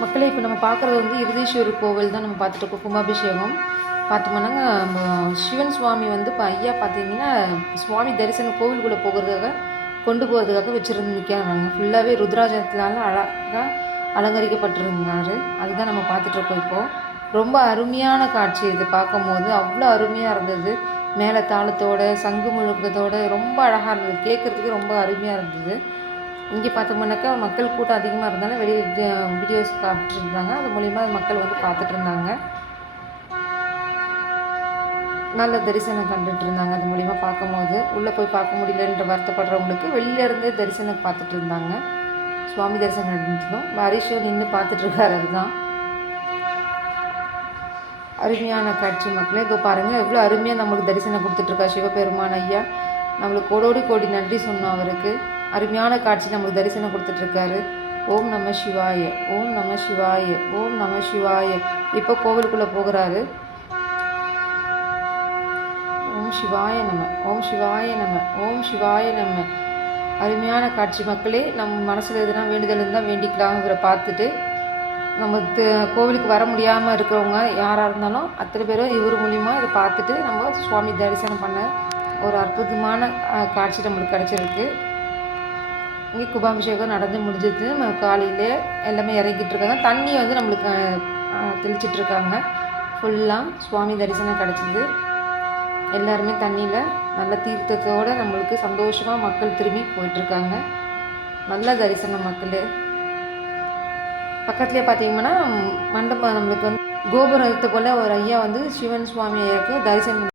மக்களே இப்போ நம்ம பார்க்குறது வந்து இருதீஸ்வரர் கோவில் தான் நம்ம பார்த்துட்டு இருக்கோம். கும்பாபிஷேகம். பார்த்தோம்னாங்க நம்ம சிவன் சுவாமி வந்து இப்போ ஐயா பார்த்தீங்கன்னா சுவாமி தரிசனம் கோவிலுக்குள்ளே போகிறதுக்காக கொண்டு போகிறதுக்காக வச்சுருந்து நிற்கிறாங்க ஃபுல்லாகவே ருத்ராஜத்தினால அழகாக அலங்கரிக்கப்பட்டிருந்தாரு. அதுதான் நம்ம பார்த்துட்ருக்கோம் இப்போது ரொம்ப அருமையான காட்சி இது பார்க்கும்போது. அவ்வளோ அருமையாக இருந்தது. மேலே தாளத்தோட சங்கு முழுக்கத்தோடு ரொம்ப அழகாக இருந்தது. கேட்குறதுக்கு ரொம்ப அருமையாக இருந்தது. இங்கே பார்த்தோம்னாக்கா மக்கள் கூட்டம் அதிகமாக இருந்தாலும் வெளியே வீடியோஸ் காமிச்சிருந்தாங்க அது மூலிமா மக்கள் வந்து பார்த்துட்டு இருந்தாங்க நல்ல தரிசனம் கண்டுட்டு இருந்தாங்க அது மூலிமா பார்க்கும்போது உள்ளே போய் பார்க்க முடியலன்ற வருத்தப்படுறவங்களுக்கு வெளியிலேருந்தே தரிசனம் பார்த்துட்டு இருந்தாங்க சுவாமி தரிசனம் நடந்துட்டோம் ஹரிஷோ நின்று பார்த்துட்டு இருக்காரு அதுதான். அருமையான காட்சி மக்களே. இதோ பாருங்கள் எவ்வளோ அருமையாக நம்மளுக்கு தரிசனம் கொடுத்துட்ருக்கா சிவபெருமான் ஐயா. நம்மளுக்கு கோடோடி கோடி நன்றி சொன்னோம் அவருக்கு. அருமையான காட்சி நம்மளுக்கு தரிசனம் கொடுத்துட்ருக்காரு. ஓம் நம சிவாய ஓம் நம சிவாய ஓம் நம சிவாய. இப்போ கோவிலுக்குள்ளே போகிறாரு. ஓம் சிவாய நம ஓம் சிவாய நம ஓம் சிவாய நம. அருமையான காட்சி மக்களே நம்ம மனசில் எதுனா வேண்டுதல் இருந்தால் வேண்டிக்கலாம் இவரை பார்த்துட்டு நம்ம கோவிலுக்கு வர முடியாமல் இருக்கிறவங்க யாராக இருந்தாலும் அத்தனை பேரும் இவர் மூலிமா இதை பார்த்துட்டு நம்ம சுவாமி தரிசனம் பண்ண ஒரு அற்புதமான காட்சி நம்மளுக்கு கிடச்சிருக்கு. இங்கே கும்பாபிஷேகம் நடந்து முடிஞ்சது. நம்ம காலையிலே எல்லாமே இறங்கிட்டு இருக்காங்க. தண்ணி வந்து நம்மளுக்கு தெளிச்சிட்டு இருக்காங்க. ஃபுல்லாக சுவாமி தரிசனம் கிடச்சிது. எல்லாருமே தண்ணியில் நல்ல தீர்த்தத்தோடு நம்மளுக்கு சந்தோஷமாக மக்கள் திரும்பி போயிட்டுருக்காங்க நல்ல தரிசனம் மக்கள். பக்கத்துலேயே பார்த்தீங்கன்னா மண்டபம் நம்மளுக்கு வந்து கோபுரத்தை போல் ஒரு ஐயா வந்து சிவன் சுவாமியை தரிசனம்